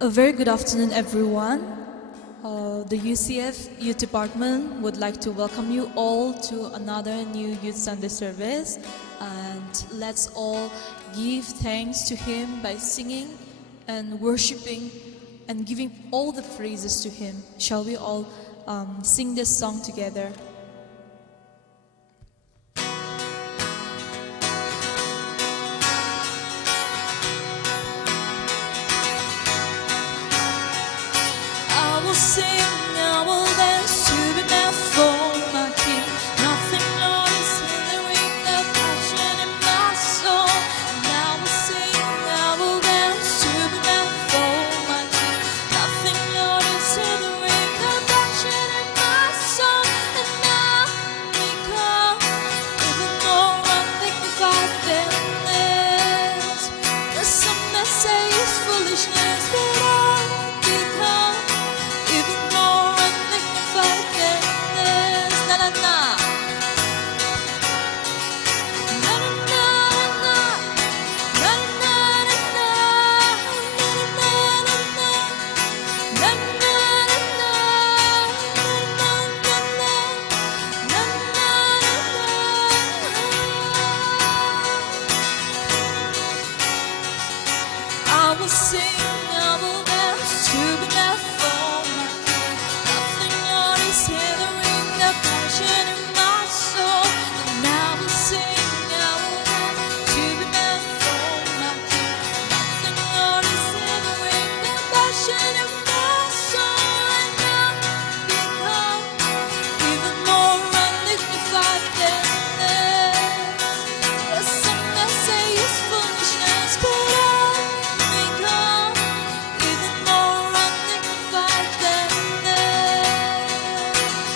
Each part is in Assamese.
A very good afternoon, everyone. The UCF Youth Department would like to welcome you all to another new Youth Sunday service. And let's all give thanks to Him by singing and worshiping and giving all the praises to Him. Shall we all sing this song together? I will sing, I will dance to be met for my King. Nothing, Lord, is hindering the passion in my soul. And I will sing, I will dance to be met for my King. Nothing, Lord, is hindering the passion in my soul. And now become even more undignified than this. There's some that say it's foolishness, but I become even more undignified than this. Na na na. Na na na na. Na na na na. Na na na na. Na na na na. Na na na na. Na I will sing, I will dance to be met for my King. Nothing, Lord, is hindering the passion in my soul. And I will sing, I will dance to be met for my King. Nothing, Lord, is hindering the passion in my soul. And I become even more undignified than this. There's some that say it's foolishness, but I become even more undignified than this.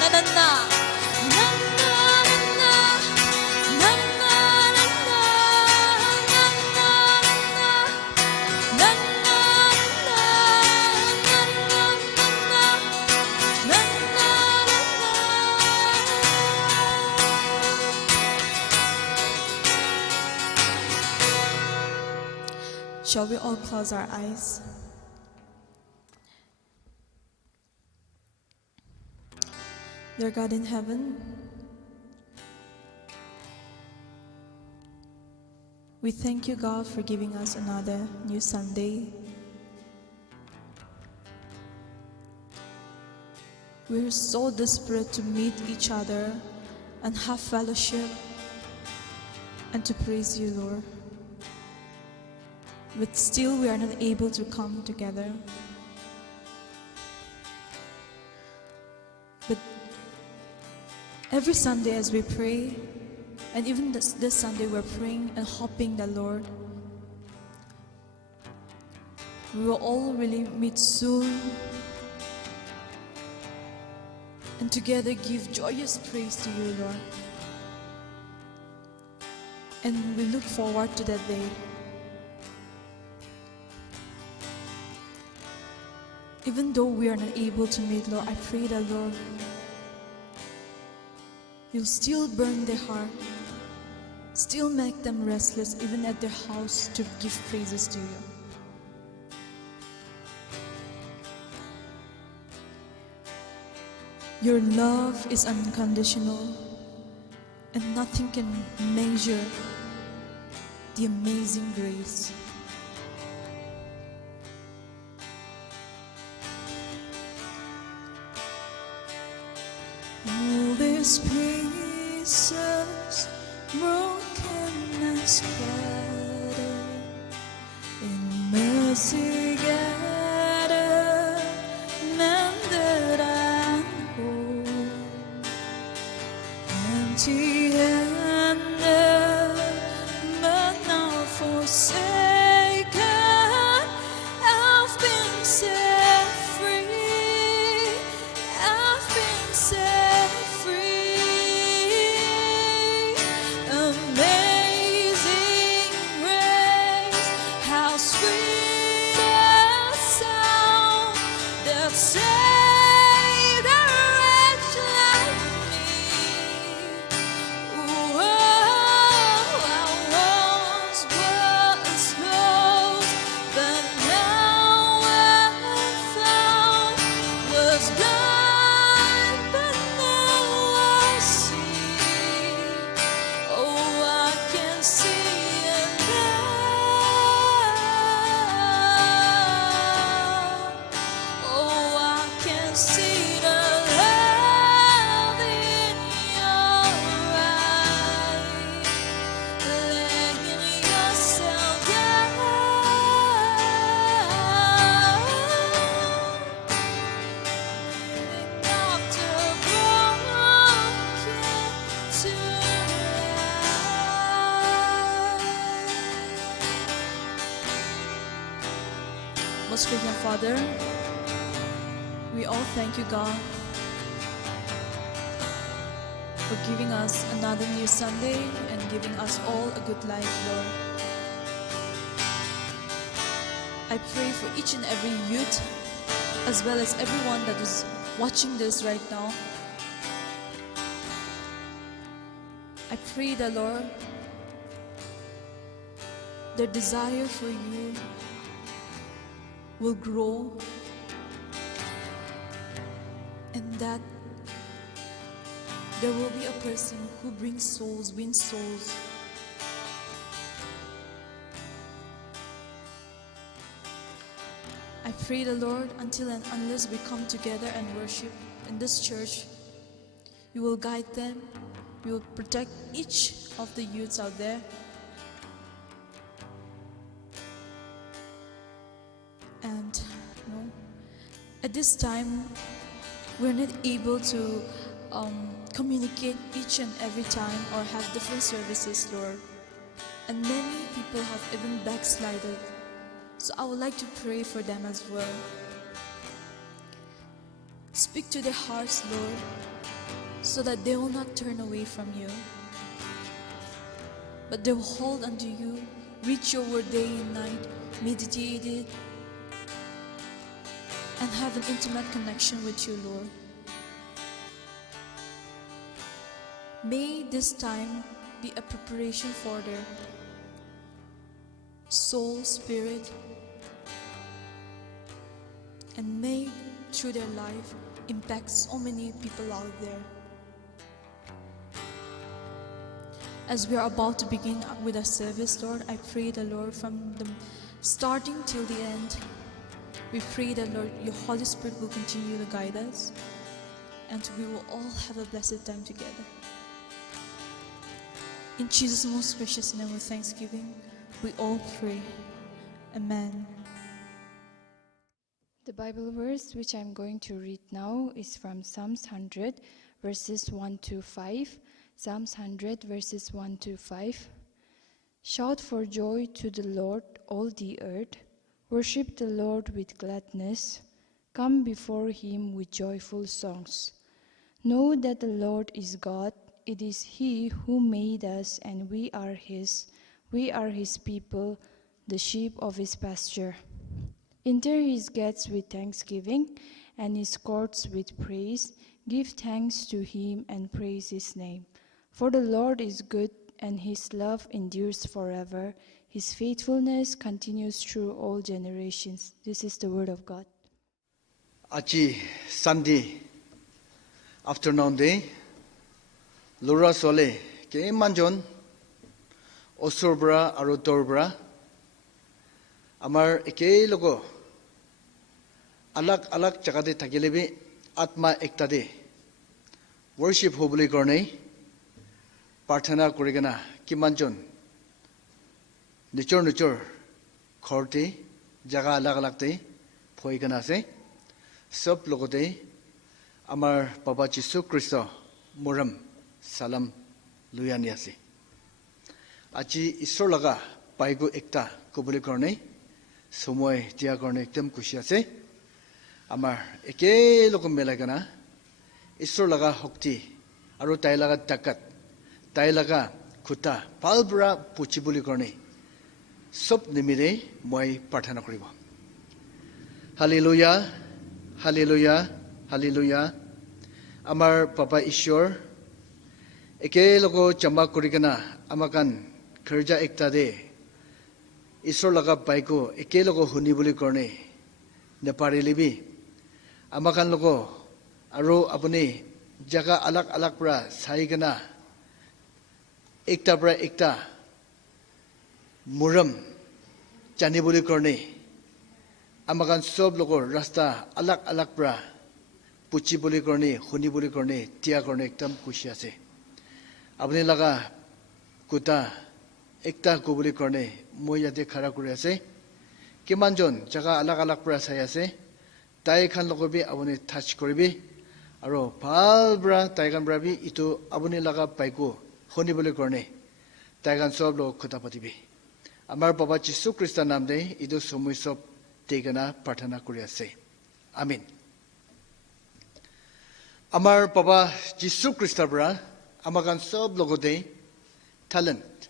Na na na. Na na na na. Na na na na. Na na na. Na na na. Na na na. Na na na. Shall we all close our eyes? Dear God in heaven, we thank you, God, for giving us another new Sunday. We're so desperate to meet each other and have fellowship and to praise you, Lord. But still we are not able to come together. But every Sunday as we pray, and even this Sunday we're praying and hoping that, Lord, we will all really meet soon and together give joyous praise to you, Lord. And we look forward to that day. Even though we are not able to meet, Lord, I pray that, Lord, you'll still burn their heart, still make them restless, even at their house, to give praises to you. Your love is unconditional, and nothing can measure the amazing grace. All these pieces broken and scattered, in mercy gathered, mended and whole, empty-handed, but not forsaken. I've been set free. I've been set free. Amazing grace, how sweet can see your love. Oh, I can see the love in your eyes. Letting yourself down. After broken tonight. Most gracious Father, we all thank you, God, for giving us another new Sunday and giving us all a good life, Lord. I pray for each and every youth, as well as everyone that is watching this right now. I pray that, Lord, their desire for you will grow, and that there will be a person who brings souls, wins souls. I pray the Lord, until and unless we come together and worship in this church, you will guide them, you will protect each of the youths out there. And at this time, we're not able to communicate each and every time or have different services, Lord. And many people have even backslided. So I would like to pray for them as well. Speak to their hearts, Lord, so that they will not turn away from you, but they will hold unto you, read your word day and night, meditate it, and have an intimate connection with you, Lord. May this time be a preparation for their soul, spirit, and may through their life impact so many people out there. As we are about to begin with our service, Lord, I pray the Lord, from the starting till the end, we pray that, Lord, your Holy Spirit will continue to guide us, and we will all have a blessed time together. In Jesus' most precious name with thanksgiving, we all pray. Amen. The Bible verse which I'm going to read now is from Psalms 100, verses 1 to 5. Psalms 100, verses 1 to 5. Shout for joy to the Lord, all the earth. Worship the Lord with gladness. Come before him with joyful songs. Know that the Lord is God. It is he who made us, and we are his. We are his people, the sheep of his pasture. Enter his gates with thanksgiving, and his courts with praise. Give thanks to him and praise his name. For the Lord is good, and his love endures forever. His faithfulness continues through all generations. This is the word of God. Achi Sunday afternoon day, Lura Sole, ke manjon, Osurbra Arutorbra, Amar eke logo, alak chakade takilebi, Atma ektade, worship hobuli kornei, Parthana kurigana, Kimanjon, Nichor, Korte, Jaga alagalakte, Poigana se, Sub logote, Amar Papa Jisu Christo, Muram, Salam, Luyaniasi. Achi Isor laga, Paigo ekta, Kubuli kornei, Sumoy tia kornei tem kushiase, Amar eke lokum melagana, Isor laga hokti, Aru tailaga takat, tailaga kuta, Palbra puchibuli kornei, Sub nimire, Moi Parthana koribo. Hallelujah, Hallelujah, Hallelujah. Amar Papa Ishor, eke logo chamba kurigana, amakan kerja ekta de, Isor laga paiko, eke logo hunibuli korne, nepari libi, amakan logo, aro apuni, jaga alak pra saigana, ekta pra ekta, muram chani boli korne amakan sob logo rasta alak alak pra puchi boli korne khuni boli korne tia korne ekdam kushi ase apni laga kuta ekta ko boli korne moi yate khara kuri ase kiman jon jaga alak alak pra sai ase tai khan logo bi apni touch koribi aro bhal bra tai khan bra bi itu apni laga paiko khuni boli korne tai khan sob lo khuta patibi amar baba Jisu Krista naam de itu somoi sob tegana prarthana kuri ase amen amar baba Jisu Krista bra amakan sob logote talent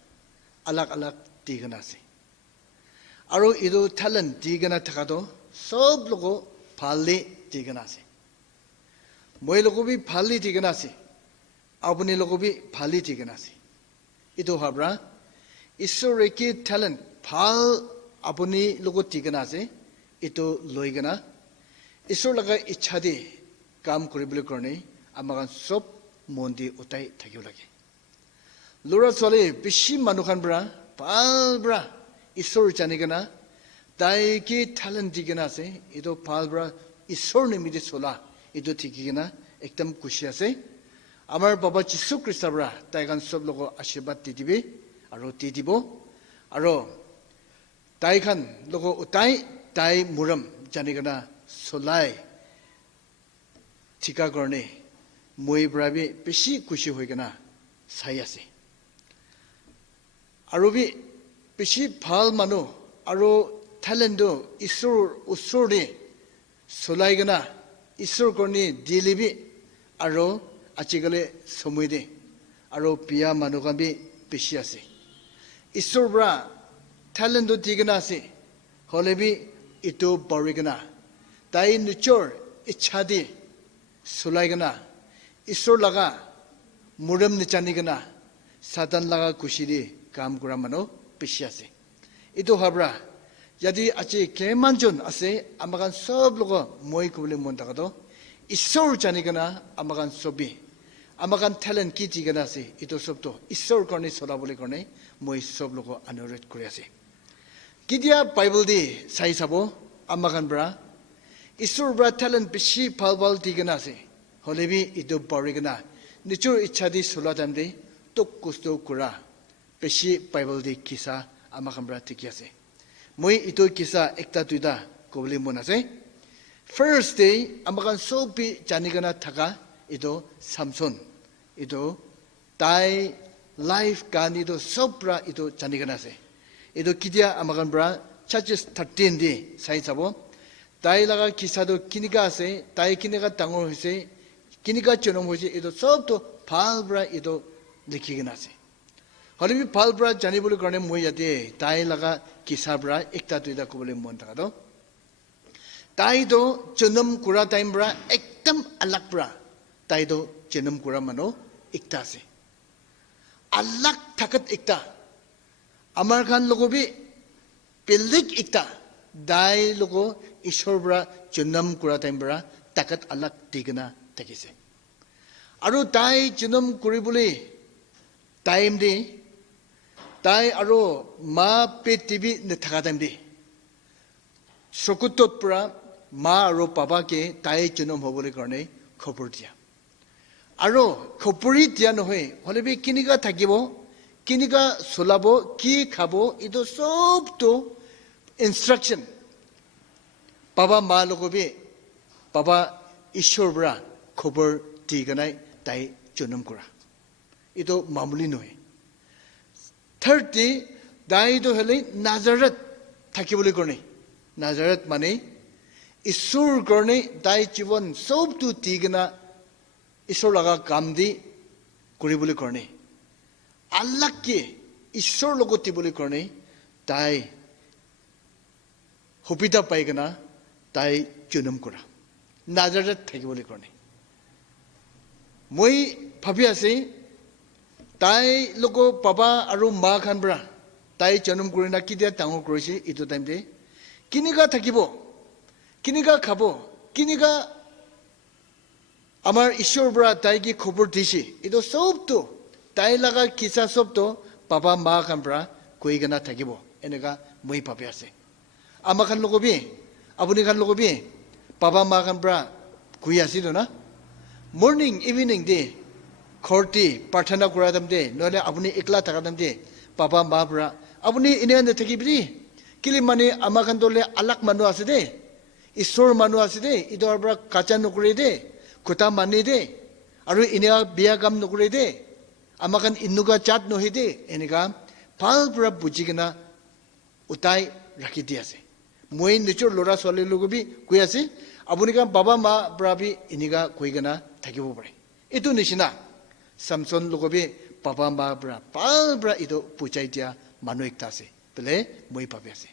alak alak tegana ase aro itu talent tegana thakado sob logo phali tegana ase moi logo bi phali tegana ase apni logo bi phali tegana ase itu habra ঈশ্বৰে কি talent ভাল আপুনি লগত ঠিকনা আছে এটো লৈ গনা ঈশ্বৰ লগা ইচ্ছা দি কাম কৰিবলৈ কাৰণে আমাক সব মন দি উঠাই থাকিব লাগে লৰা ছোৱালী বেছি মানুহখান ব্ৰা ভাল ব্ৰা ঈশ্বৰ জানি গনা তাই কি talent দি গনা আছে এটো ভাল ব্ৰা ঈশ্বৰ নিমিত্তে চলা এটো ঠিকি গনা একদম খুশি আছে আমাৰ বাবা যীশু খ্ৰীষ্ট ব্ৰা তাই গান সব লোক আশীৰ্বাদ দি দিবি আৰু দি দিব আৰু তাই খান লোক উতাই তাই মুৰম জানি গনা চলাই ঠিকা কাৰণে মই ব্ৰাবি বেছি খুশি হৈ গনা চাই আছে আৰু বি বেছি ভাল মানুহ আৰু talent ঈশ্বৰ ওচৰতে চলাই গনা ঈশ্বৰ কাৰণে দিলিবি আৰু আজিকালি সময় দে আৰু বিয়া মানুহ কাবি বেছি আছে ঈশ্বৰ ব্ৰা talent দিগনা আছে হলেবি ইটো বৰিগনা তাই নিজৰ ইচ্ছা দি চলাই গনা ঈশ্বৰ লগা মুৰম নিচানি গনা সাতান লগা খুশি দি কাম কৰা মানুহ বেছি আছে ইটো হাবৰা যদি আজি কেইমানজন আছে আমাক সব লোক মই কবলৈ মন থাকতো ঈশ্বৰ জানি গনা আমাক সবি আমাক talent কি দিগনা আছে ইটো সবটো ঈশ্বৰ কাৰণে চলাবলৈ কাৰণে মই সব লোক অনুৰোধ কৰি আছে কিতিয়া বাইবেল দি চাই চাব আমাক ব্ৰা ঈশ্বৰ ব্ৰা talent বেছি ভাল ভাল দিগনা আছে হলেবি ইটো বৰিগনা নিজৰ ইচ্ছা দি চলা টাইম দি তোক কষ্ট কৰা বেছি বাইবেল দি কিছা আমাক ব্ৰা ঠিক আছে মই ইটো কিছা একটা দুইটা কবলৈ মন আছে ফাৰ্ষ্ট ডে আমাক সবি জানি গনা থাকা ইটো সামসন ইটো তাই লাইফ কানি তো সবরা ইটো জানি গনা আছে ইটো কিতিয়া আমাক ব্ৰা চাৰ্চেছ 13 দি চাই চাব তাই লাগা কিছাটো কিনিকা আছে তাই কিনিকা ডাঙৰ হৈছে কিনিকা জনম হৈছে ইটো সবটো ভাল ব্ৰা ইটো লিখি গনা আছে হলেবি ভাল ব্ৰা জানিবলৈ কাৰণে মই ইয়াতে তাই লাগা কিছা ব্ৰা একটা দুইটা কবলৈ মন থাকাতো তাই তো জনম কৰা টাইম ব্ৰা একদম আলাক ব্ৰা তাই তো জনম কৰা মানুহ একটা আছে আলাক থাকত একটা আমাৰ খান লগবি বেলেগ একটা দাই লোক ঈশ্বৰ ব্ৰা জনম কৰা টাইম ব্ৰা তাকত আলাক দিগনা থাকিছে আৰু তাই জনম কৰিবলৈ টাইম দি তাই আৰু মা পৃথিৱী নাথাকা টাইম দি চকুতত পৰা মা আৰু পাপাকে তাই জনম হ'বলৈ কাৰণে খবৰ দিয়া আৰু খবৰি দিয়া নহয় হলেবি কিনিকা থাকিব কিনিকা চলাব কি খাব ইটো সবটো ইনষ্ট্ৰাকচন পাবা মা লগবি পাবা ঈশ্বৰ ব্ৰা খবৰ দি গনাই তাই জনম কৰা ইটো মামুলি নহয় 30 দাইটো হলে নাজাৰত থাকিবলৈ কাৰণে নাজাৰত মানে ঈশ্বৰ কাৰণে তাই জীৱন সবটো দি গনা ঈশ্বৰ লগা কাম দি কৰিবলৈ কাৰণে আল্লাহকে ঈশ্বৰ লগত দিবলৈ কাৰণে তাই সুবিধা পাই গনা তাই জনম কৰা নাজাৰত থাকিবলৈ কাৰণে মই ভাবি আছে তাই লোক পাবা আৰু মা খান ব্ৰা তাই জনম কৰি না কিতিয়া ডাঙৰ কৰিছে এইটো টাইম দে কিনিকা থাকিব কিনিকা খাব কিনিকা আমাৰ ঈশ্বৰ ব্ৰা তাই কি খবৰ দিছে এইটো সবটো তাই লগা কিছা সবটো পাবা মা খান ব্ৰা কৈ গনা থাকিব এনেকা মই ভাবি আছে আমা খান লগবি আপুনি খান লগবি বাবা মা খান পৰা কুই আছিল না মৰ্নিং ইভিনিং দে ঘৰটি প্ৰাৰ্থনা কৰা দাম দে নহলে আপুনি একলা থাকা দাম দে বাবা মা পৰা আপুনি এনে নাথাকিবি কিলি মানে আমা খান দলে আলাক মানুহ আছে দে ঈশ্বৰ মানুহ আছে দে ইদৰ পৰা কাচা নকৰে দে কথা মানি দে আৰু এনে বিয়া কাম নকৰে দে আমা খান ইনুকা চাট নহয় দে এনেকা ভাল পৰা বুজি কিনা উতাই ৰাখি দি আছে মই নিজৰ ল'ৰা ছোৱালী লগবি কৈ আছে আপুনি কাম বাবা মা ব্ৰাবি এনেকা কৈ কিনা থাকিব পাৰে এইটো নিচিনা samson লগবি বাবা মা ব্ৰা ভাল ব্ৰা ইটো পুচাই দিয়া মানুহ একটা আছে বলে মই ভাবি আছে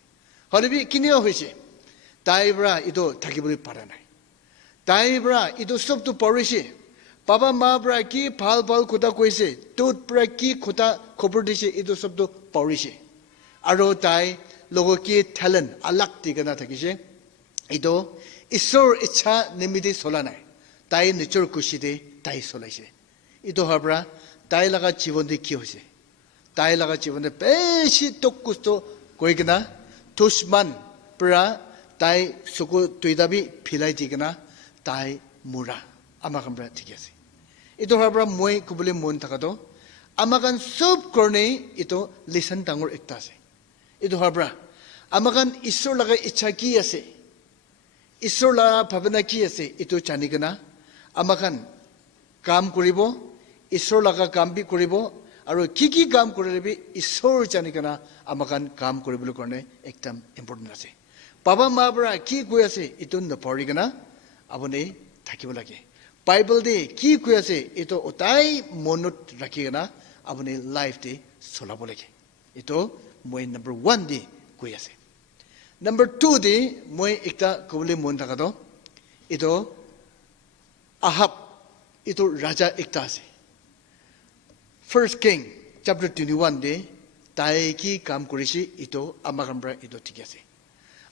হলিবি কিনিও হৈছে তাই ব্ৰা ইটো থাকিবলৈ পাৰা নাই তাই ব্ৰা ইটো সবটো পৰিছে বাবা মা ব্ৰা কি ভাল ভাল কথা কৈছে তোত ব্ৰা কি কথা খবৰ দিছে ইটো সবটো পৰিছে আৰু তাই লোক কি টেলেন্ট আলাক দিগনা থাকিছে ইটো ঈশ্বৰ ইচ্ছা নিমিত্তে চলা নাই তাই নিজৰ খুশিতে তাই চলাইছে ইটো হবৰা তাই লগা জীৱনতে কি হৈছে তাই লগা জীৱনতে বেছি টকুষ্ট কৈ কিনা দুশ্মন পৰা তাই চকু তৈদাবি ফিলাই দি কিনা তাই মুৰা আমাক আমৰা ঠিক আছে ইটো হবৰা মই কবলৈ মন থাকাটো আমাকান সব কাৰণে ইটো লিসন ডাঙৰ একটা আছে ইটো হবৰা আমাকান ঈশ্বৰ লগা ইচ্ছা কি আছে ঈশ্বৰ লগা ভাৱনা কি আছে ইটো জানি কিনা আমাকান কাম কৰিব ঈশ্বৰ লগা কাম বি কৰিব আৰু কি কাম কৰিলে ঈশ্বৰ জানি কিনা আমাকান কাম কৰিবলৈ কাৰণে একদম ইম্পৰ্টেন্ট আছে বাবা মা পৰা কি কৈ আছে ইটো নপঢ়ি কিনা আপুনি থাকিব লাগে বাইবেল দে কি কৈ আছে ইটো অতাই মনত ৰাখি কিনা আপুনি লাইফ দে চলাব লাগে ইটো মই নম্বৰ 1 দে কৈ আছে নম্বৰ 2 দে মই একটা কবলৈ মন থাকাটো ইটো আহাব ইটো ৰাজা একটা আছে First King chapter 21 de তাই কি কাম কৰিছে ইটো আমাক আমৰা ইটো ঠিক আছে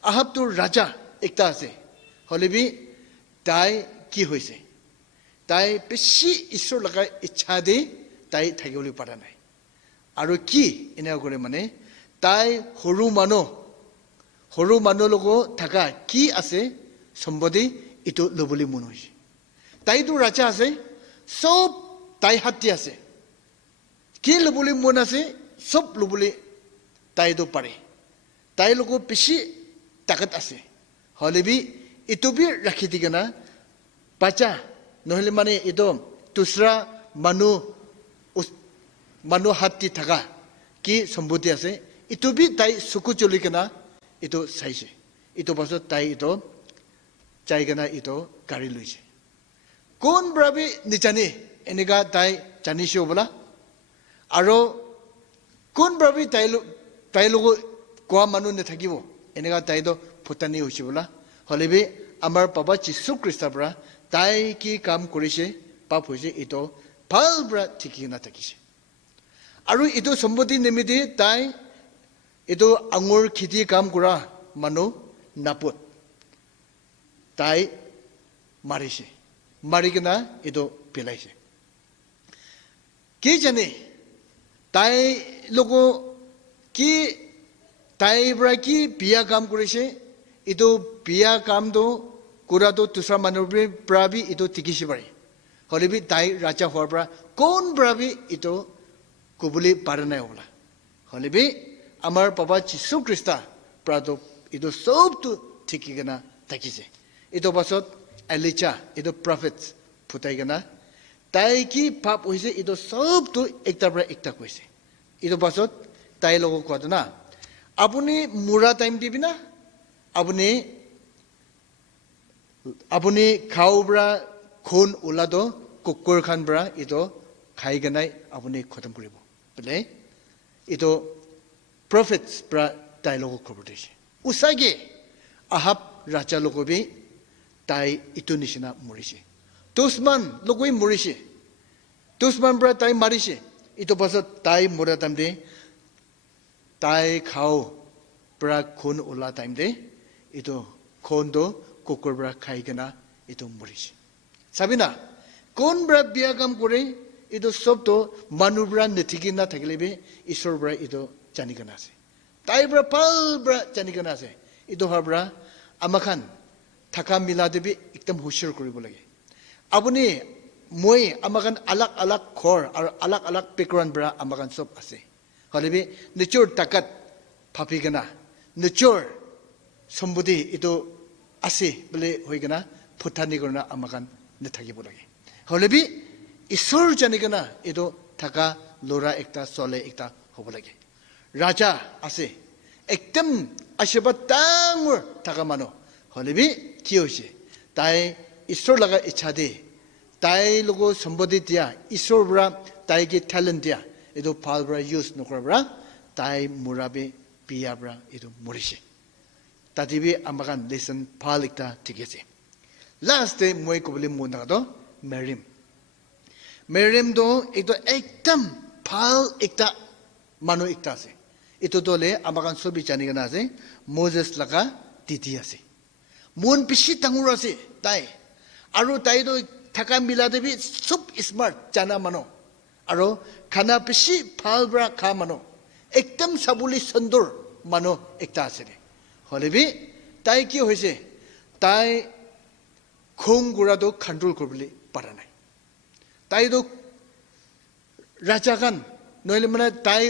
আহাব তো ৰাজা একটা আছে হলিবি তাই কি হৈছে তাই বেছি ঈশ্বৰ লগা ইচ্ছা দি তাই থাকিবলৈ পাৰা নাই আৰু কি এনে কৰে মানে তাই সৰু মানুহ লগ থাকা কি আছে সম্বন্ধে ইটো লবলৈ মন হৈছে তাইতো ৰাজা আছে সব তাই হাতি আছে কি লবলৈ মন আছে সব লবলৈ তাইতো পাৰে তাই লোক বেছি তাকত আছে হলিবি ইটো বি ৰাখি দি কিনা বাচ্চা নহলে মানে ইটো দুসৰা মানুহ হাতি থাকা কি সম্পত্তি আছে ইটো বি তাই চকু চলি কিনা ইটো চাইছে ইটো পাছত তাই ইটো চাই কিনা ইটো গাড়ী লৈছে কোন ব্ৰাবি নিজানে এনেকা তাই জানিছে বোলা আৰু কোন ব্ৰাবি তাই লোক কোৱা মানুহ নাথাকিব এনেকা তাইতো ফুটানি হৈছে বোলা হলিবি আমাৰ বাবা যীশু খ্ৰীষ্টৰ পৰা তাই কি কাম কৰিছে পাপ হৈছে এইটো ভাল পৰা ঠিকি নাথাকিছে আৰু এইটো সম্পত্তি নিমিত্তে তাই এইটো আঙুৰ খেতি কাম কৰা মানুহ নাপত তাই মাৰিছে মাৰি কিনা এইটো পেলাইছে কি জানে তাই লোক কি তাই পৰা কি বিয়া কাম কৰিছে এইটো বিয়া কামটো কৰাটো দুসৰা মানুহৰ পৰা বি এইটো টিকিছে পাৰে হলিবি তাই ৰাজা হোৱাৰ পৰা কোন পৰা বি এইটো কবলৈ পাৰা নাই বোলা হলিবি আমাৰ বাবা যীশু খ্ৰীষ্ট পৰাটো এইটো সবটো ঠিকি কিনা থাকিছে এইটো পাছত এলিজা এইটো প্ৰফেট ফুটাই কিনা তাই কি পাপ হৈছে এইটো সবটো একটাৰ পৰা একটা কৈছে এইটো পাছত তাই লোক কোৱাটো না আপুনি মুৰা টাইম দিবি না আপুনি খাও পৰা খুন ওলাটো কুকুৰ খান পৰা এইটো খাই কেনাই আপুনি খতম কৰিব বোলে এইটো প্ৰফেটছ পৰা তাই লোক খবৰ দিছে উচাগে আহাব ৰাজা লোকবি তাই ইটো নিচিনা মৰিছে দুশ্মন লোকবি মৰিছে দুশ্মন পৰা তাই মাৰিছে ইটো পাছত তাই মৰা টাইম দে তাই খাও পৰা খুন ওলা টাইম দে ইটো খুনটো কুকুৰ পৰা খাই কিনা ইটো মৰিছে চাবি না কোন পৰা বিয়া কাম কৰে ইটো সবটো মানুহ পৰা নেঠিকি নাথাকিলে বি ঈশ্বৰৰ পৰা ইটো জানি কিনা আছে tai bra pal bra chani kana ase ito har bra amakhan thaka mila debi ekdam hushir koribo lage apuni moi amakan alak alak khor ar alak alak background bra amakan sob ase holibi nature takat phapi kana nature somebody ito ase bole hoi kana phutani korna amakan ne thakibo lage holibi isor jani kana ito thaka lora ekta sole ekta hobo lage raja ase ekdam ashirbat tangor thaka mano holibi ki hoise tai isor laga ichha de tai logo somebody dia isor bra tai ge talent dia ito phal bra use nokra bra tai murabe pia bra ito morise tatibi amakan lesson phal ekta tikese last day moi ko bole mon na do merim do ito ekdam phal ekta manu ekta ase ito dole amakan sobi chani kana ase Moses laga titi ase mon bishi tangur ase tai aru tai do thaka mila debi sub smart chana mano aro khana bishi phal bra kha mano ekdam sabuli sundur mano ekta ase holebi tai ki hoise tai khong gura do control korbili para nai tai do raja kan noile mana tai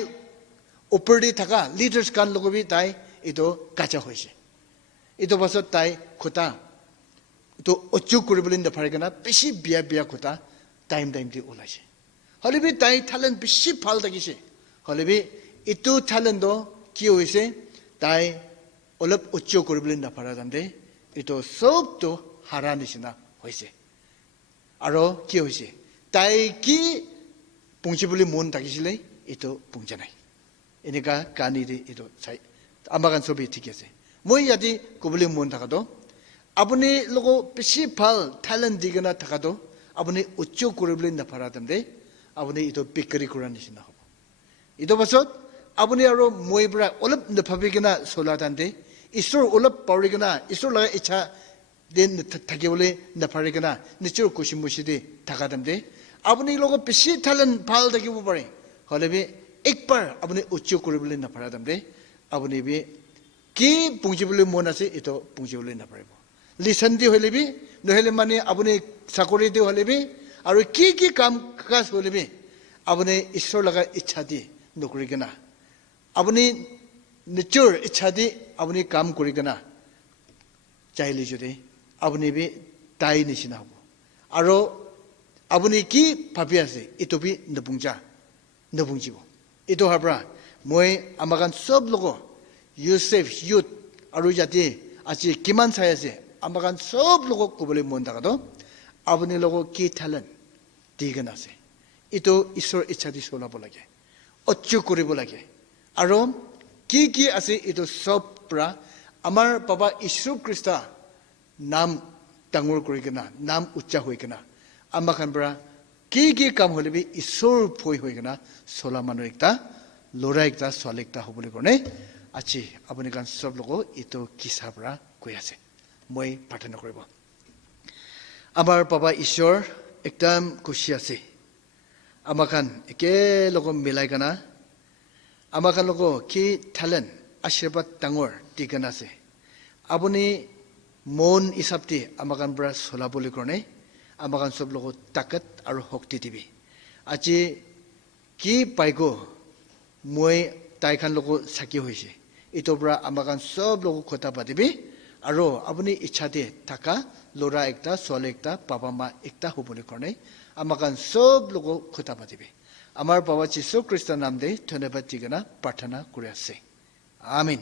upperdi thaka leaders kan logobi tai ito kacha hoise ito basot tai khota to ochu koribulin da pharigana bishi bia khota time di olaise holibi tai talent bishi phal dagise holibi itu talent do ki hoise tai olap ochu koribulin da pharadande ito sob to haranishina hoise aro ki hoise tai ki pungchibuli mon dagisile ito pungjanai enika kani di ito sai amagan sobi tikese moi yadi kubuli mon thakado apuni logo bishi phal talent digana thakado apuni uchu koribulin da pharadande apuni ito pikari kurani sina hobo ito basot apuni aro moi bra olap na phabigana solatande isur olap paurigana isur laga icha den thakebole na pharigana nichur kushimushide thakadamde apuni logo bishi talent phal dagibu pare holebi ekbar apuni uchu koribulin na pharadamde apuni bi ki pungjibuli mon ase ito pungjibuli na paribo listen di holebi nohele mane apuni sakori di holebi aru ki kam kas holebi apuni isor laga ichha di nokri gana apuni nature ichha di apuni kam kori gana chaili jode apuni bi tai nishina hobo aro apuni ki bhabi ase ito bi nabungjibo ito habra moi amagan sob logo Yosef youth aru jati achi kiman sayase amagan sob logo kubole mondagado abuni logo ki talent digana se ito isor ichadi sola bolage ochu kori bolage aro ki ase ito sob pra amar baba Ishu Krista nam tangur kori kana nam ucha hoi kana amakan bra ki kam holebi isor phoi hoi kana sola manu ekta lora ekta swale ekta hobole korne achi apuni kan sob logo ito kisabra koi ase moi pathana koribo amar baba Ishwar ekdam khushi ase amakan eke logo milai kana amakan logo ki talent ashirbat tangor tikana ase apuni mon isapti amakan bra sola boli korne amakan sob logo takat aru hokti tibi achi ki paigo moi tai khan logo saki hoise ito bra amakan sob logo khota padibi aro apuni ichha de thaka lora ekta sole ekta papa ma ekta hobole korne amakan sob logo khota padibi amar baba Jisu Krista nam de dhanyabad digana prarthana kori ase amen